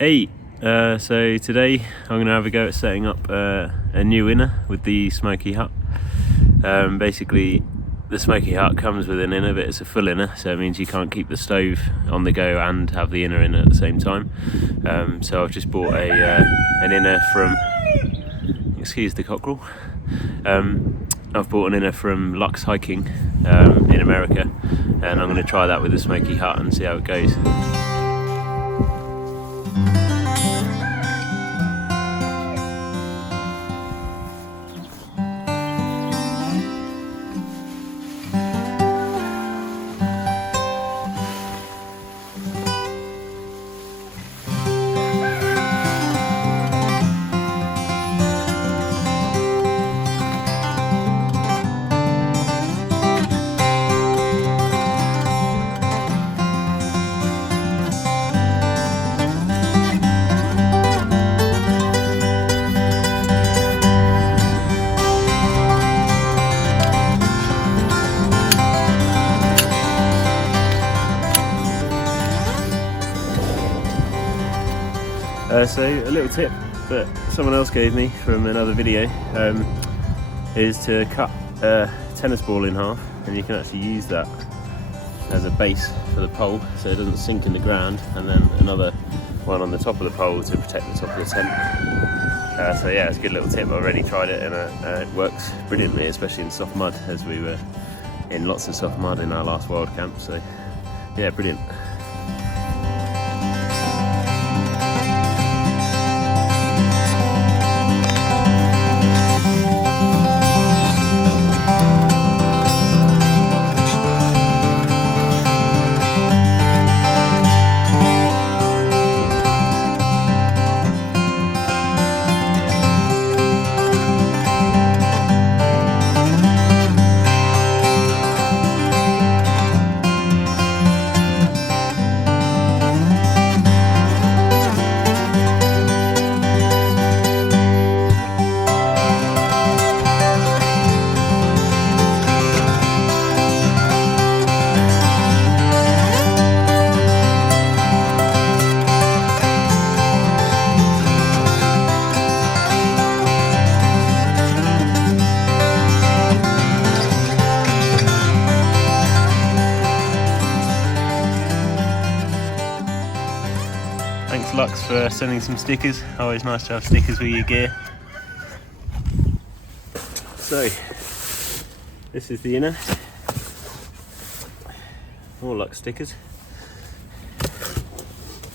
Hey, so today I'm going to have a go at setting up a new inner with the Smokey Hut. Basically, the Smokey Hut comes with an inner, but it's a full inner, so it means you can't keep the stove on the go and have the inner in at the same time. So I've just bought an inner from, excuse the cockerel, I've bought an inner from LuxeHiking in America, and I'm going to try that with the Smokey Hut and see how it goes. So a little tip that someone else gave me from another video is to cut a tennis ball in half, and you can actually use that as a base for the pole so it doesn't sink in the ground, and then another one on the top of the pole to protect the top of the tent. So yeah, it's a good little tip. I've already tried it and it works brilliantly, especially in soft mud, as we were in lots of soft mud in our last wild camp. So yeah, brilliant. Thanks Lux for sending some stickers. Always nice to have stickers with your gear. So, this is the inner. More Lux stickers.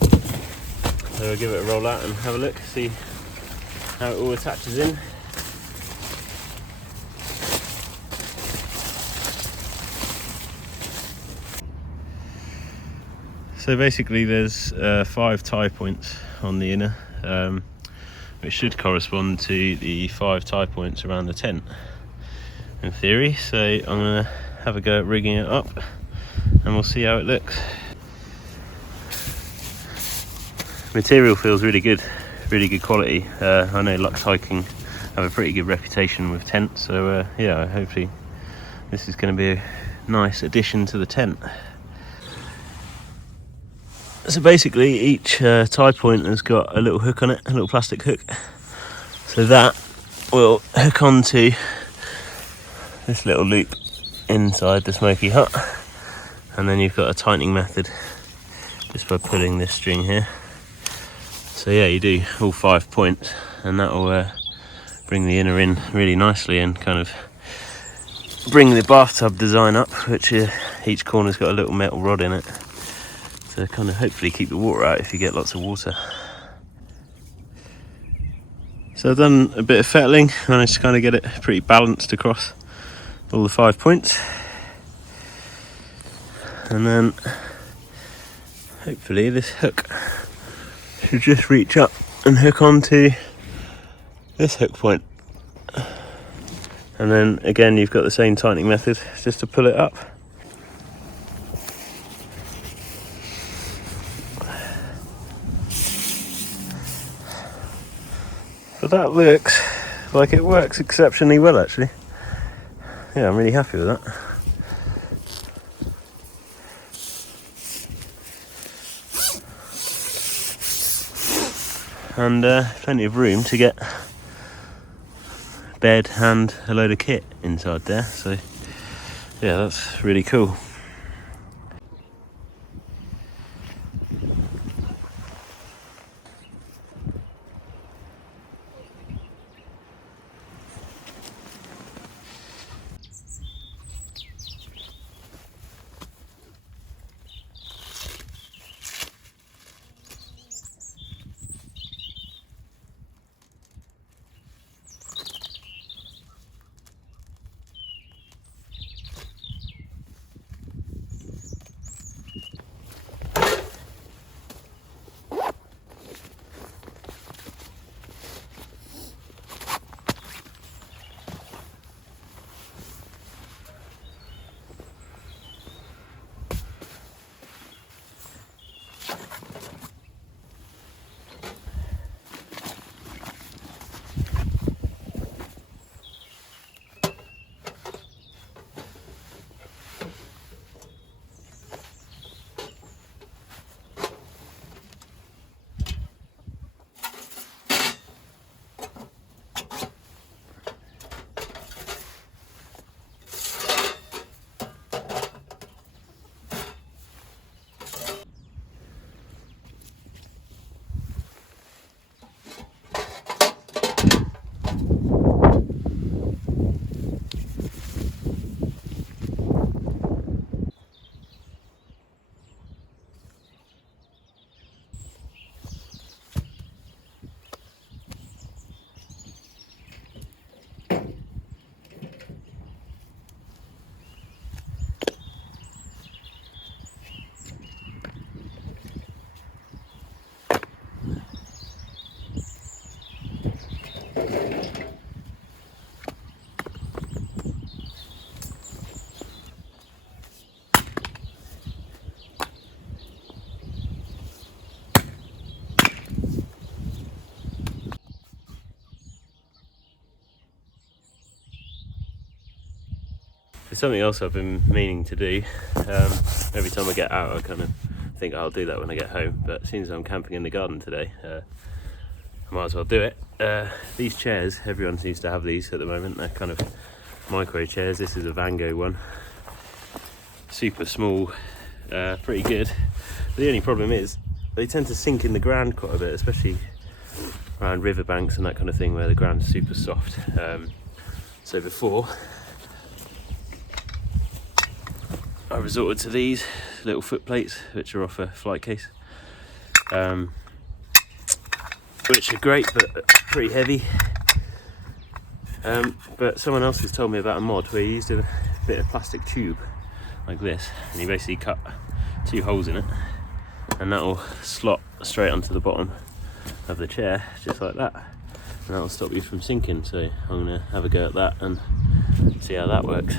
So we'll give it a roll out and have a look, see how it all attaches in. So basically there's 5 tie points on the inner, which should correspond to the 5 tie points around the tent in theory. So I'm going to have a go at rigging it up and we'll see how it looks. Material feels really good quality. I know LuxeHiking have a pretty good reputation with tents, so yeah, hopefully this is going to be a nice addition to the tent. So basically each tie point has got a little hook on it, a little plastic hook. So that will hook onto this little loop inside the Smokey Hut. And then you've got a tightening method just by pulling this string here. So yeah, you do all 5 points and that will bring the inner in really nicely and kind of bring the bathtub design up, which each corner's got a little metal rod in it. To kind of hopefully keep the water out if you get lots of water. So I've done a bit of fettling, managed to kind of get it pretty balanced across all the 5 points. And then hopefully this hook should just reach up and hook onto this hook point. And then again you've got the same tightening method just to pull it up. But that looks like it works exceptionally well actually. Yeah, I'm really happy with that. and plenty of room to get bed and a load of kit inside there. So yeah, that's really cool. It's something else I've been meaning to do. Every time I get out, I kind of think I'll do that when I get home, but since I'm camping in the garden today, I might as well do it. These chairs, everyone seems to have these at the moment. They're kind of micro chairs. This is a Vango one, super small, pretty good. But the only problem is they tend to sink in the ground quite a bit, especially around riverbanks and that kind of thing where the ground's super soft. So before, I resorted to these little foot plates, which are off a flight case, which are great but pretty heavy. But someone else has told me about a mod where he used a bit of plastic tube like this, and he basically cut 2 holes in it, and that will slot straight onto the bottom of the chair, just like that, and that will stop you from sinking. So I'm going to have a go at that and see how that works.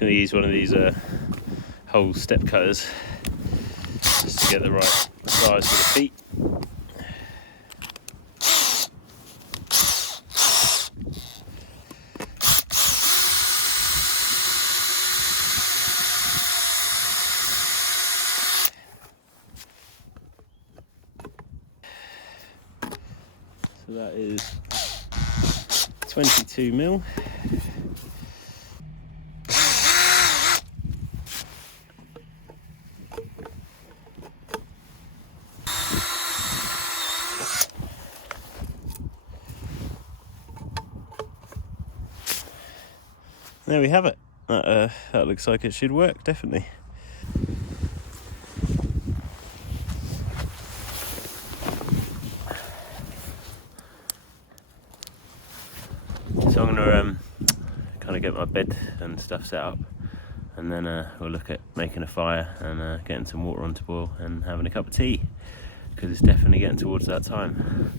Going to use one of these whole step cutters just to get the right size for the feet. So that is 22mm. There we have it. That looks like it should work, definitely. So I'm going to kind of get my bed and stuff set up, and then we'll look at making a fire and getting some water on to boil and having a cup of tea, because it's definitely getting towards that time.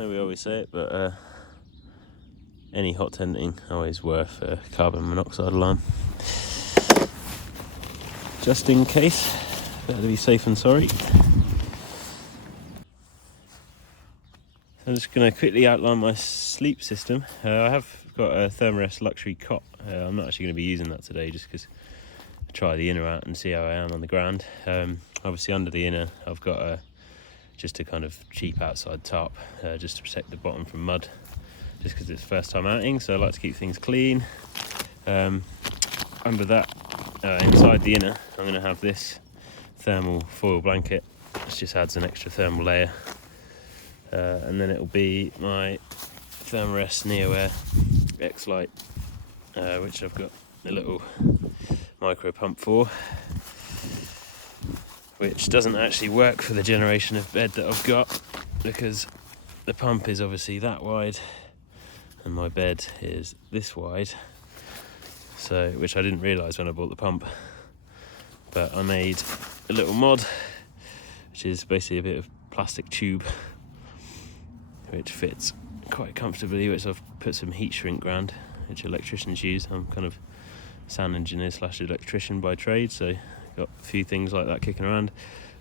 know we always say it, but any hot tenting always worth a carbon monoxide alarm. Just in case, better to be safe than sorry. I'm just going to quickly outline my sleep system. I have got a Thermarest luxury cot. I'm not actually going to be using that today just because I try the inner out and see how I am on the ground. Obviously under the inner I've got just a kind of cheap outside tarp just to protect the bottom from mud, just because it's first time outing, so I like to keep things clean. Under that, inside the inner, I'm going to have this thermal foil blanket, which just adds an extra thermal layer. And then it'll be my Thermarest Neo Air X-Lite, which I've got a little micro pump for, which doesn't actually work for the generation of bed that I've got, because the pump is obviously that wide and my bed is this wide, so which I didn't realise when I bought the pump. But I made a little mod, which is basically a bit of plastic tube which fits quite comfortably, which I've put some heat shrink around, which electricians use. I'm kind of sound engineer / electrician by trade, so got a few things like that kicking around.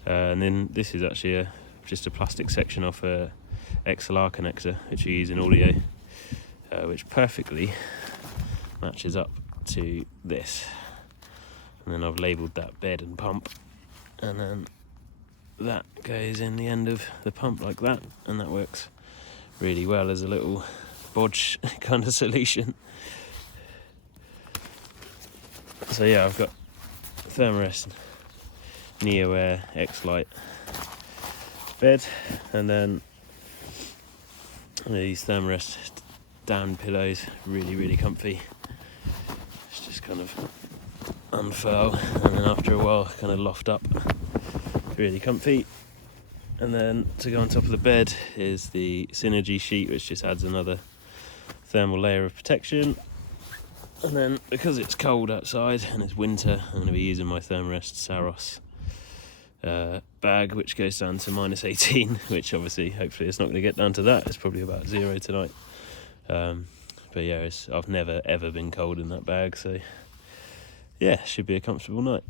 And then this is actually just a plastic section off a XLR connector, which you use in audio, which perfectly matches up to this. And then I've labelled that bed and pump, and then that goes in the end of the pump like that, and that works really well as a little bodge kind of solution. So yeah, I've got Thermarest Neo Air X-Lite bed, and then these Thermarest down pillows, really comfy. It's just kind of unfurl, and then after a while kind of loft up, really comfy. And then to go on top of the bed is the Synergy sheet, which just adds another thermal layer of protection. And then because it's cold outside and it's winter, I'm going to be using my Thermarest Saros bag, which goes down to -18, which obviously hopefully it's not going to get down to that. It's probably about 0 tonight. But yeah, I've never ever been cold in that bag, so yeah, should be a comfortable night.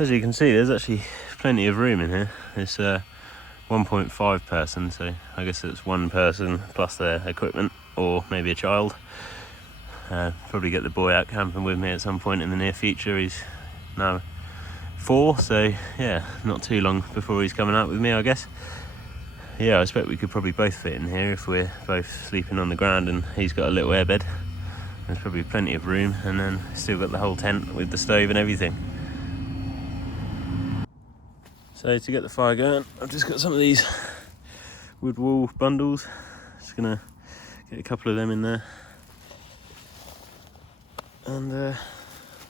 As you can see, there's actually plenty of room in here. It's 1.5 person, so I guess it's one person plus their equipment, or maybe a child. Probably get the boy out camping with me at some point in the near future. He's now 4, so yeah, not too long before he's coming out with me, I guess. Yeah, I expect we could probably both fit in here if we're both sleeping on the ground and he's got a little airbed. There's probably plenty of room, and then still got the whole tent with the stove and everything. So to get the fire going, I've just got some of these wood wool bundles. Just gonna get a couple of them in there and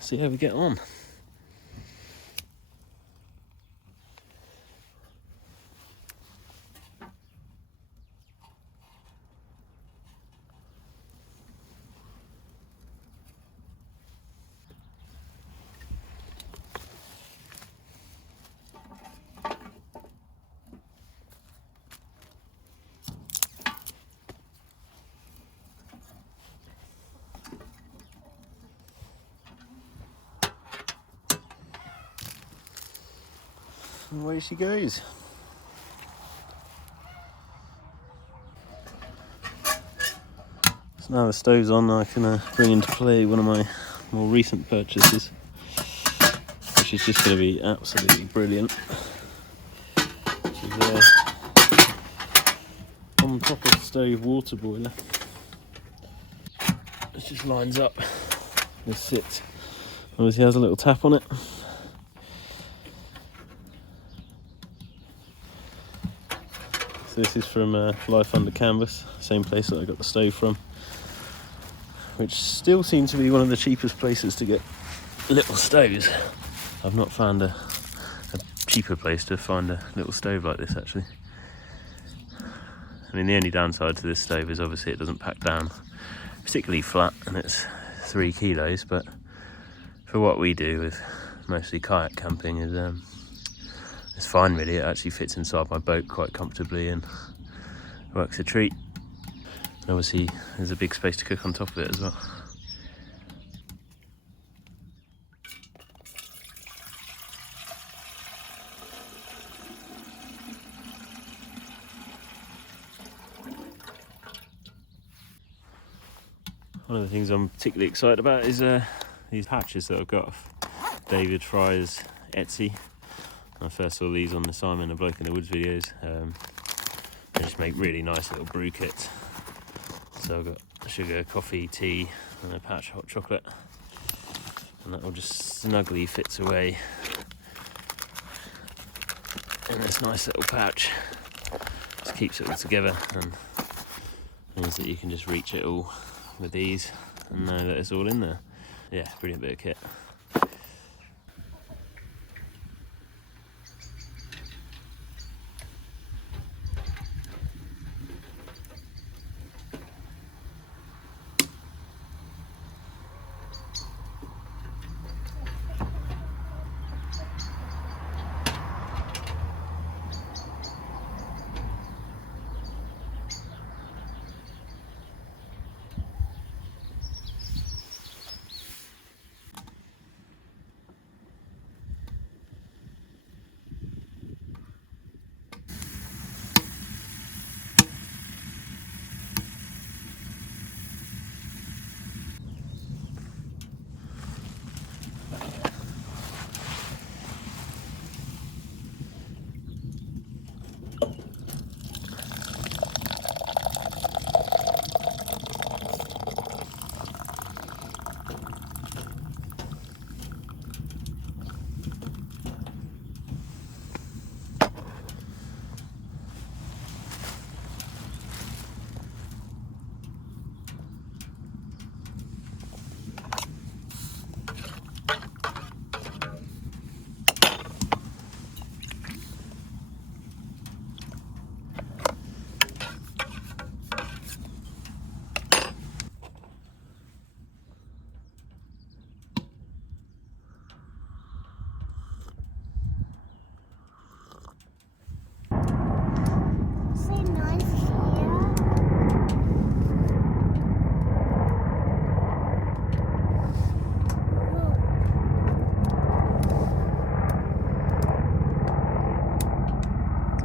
see how we get on. And away she goes. So now the stove's on, I can bring into play one of my more recent purchases, which is just going to be absolutely brilliant. Which is on top of the stove water boiler. It just lines up. This sits. Obviously has a little tap on it. This is from Life Under Canvas, same place that I got the stove from, which still seems to be one of the cheapest places to get little stoves. I've not found a cheaper place to find a little stove like this actually. I mean, the only downside to this stove is obviously it doesn't pack down particularly flat, and it's 3 kilos, but for what we do with mostly kayak camping is it's fine really. It actually fits inside my boat quite comfortably and works a treat. And obviously there's a big space to cook on top of it as well. One of the things I'm particularly excited about is these patches that I've got off David Fry's Etsy. I first saw these on the Simon the Bloke in the Woods videos. They just make really nice little brew kits. So I've got sugar, coffee, tea and a patch of hot chocolate, and that all just snugly fits away in this nice little pouch. Just keeps it all together and means that you can just reach it all with ease and know that it's all in there. Yeah, brilliant bit of kit.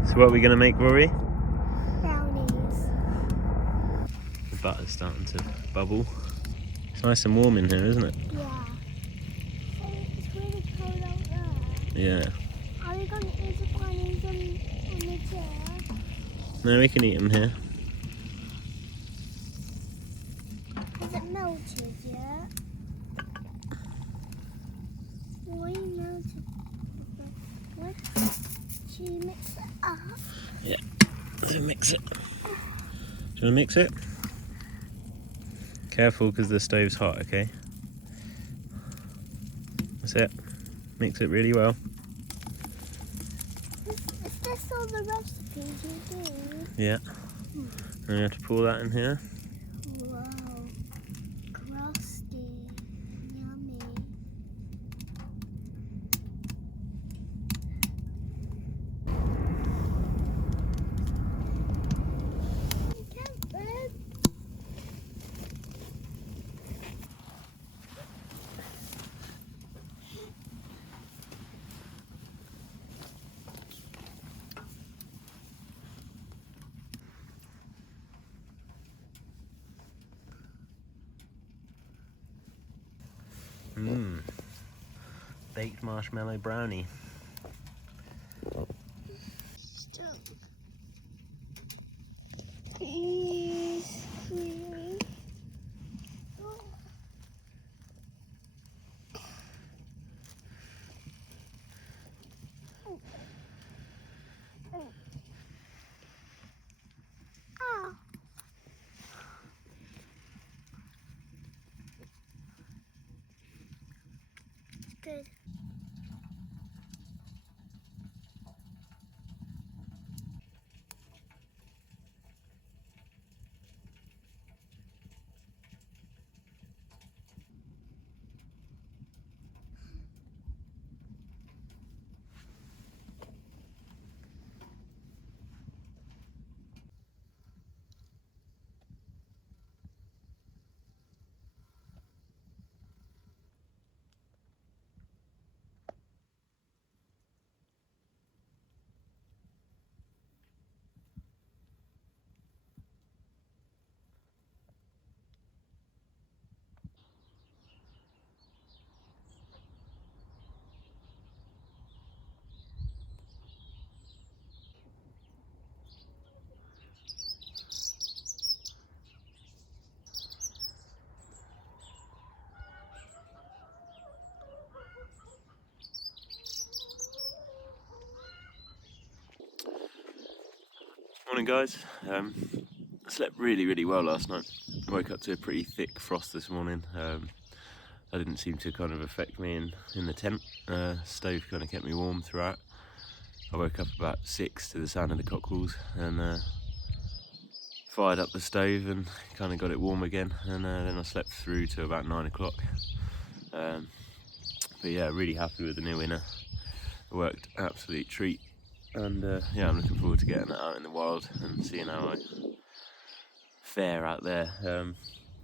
So what are we going to make, Rory? Brownies. The butter's starting to bubble. It's nice and warm in here, isn't it? Yeah. So it's really cold out there. Yeah. Are we going to eat the brownies on the chair? No, we can eat them here. Has it melted yet? Why are you melted? What? Should you mix it up? Yeah. So mix it. Do you want to mix it? Careful because the stove's hot, okay? That's it. Mix it really well. Is this all the recipes you do? Yeah. And you have to pour that in here. Wow. Crusty. Yummy. Mmm. Baked marshmallow brownie. Morning guys, I slept really well last night. I woke up to a pretty thick frost this morning. That didn't seem to kind of affect me in the tent. Stove kind of kept me warm throughout. I woke up about 6 to the sound of the cockerels and fired up the stove and kind of got it warm again, and then I slept through to about 9 o'clock. But yeah, really happy with the new inner. It worked absolute treat, and yeah, I'm looking forward to getting it out in the wild and seeing how I fare out there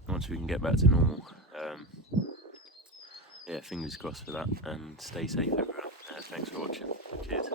once we can get back to normal. Yeah, fingers crossed for that, and stay safe everyone. Thanks for watching. Cheers.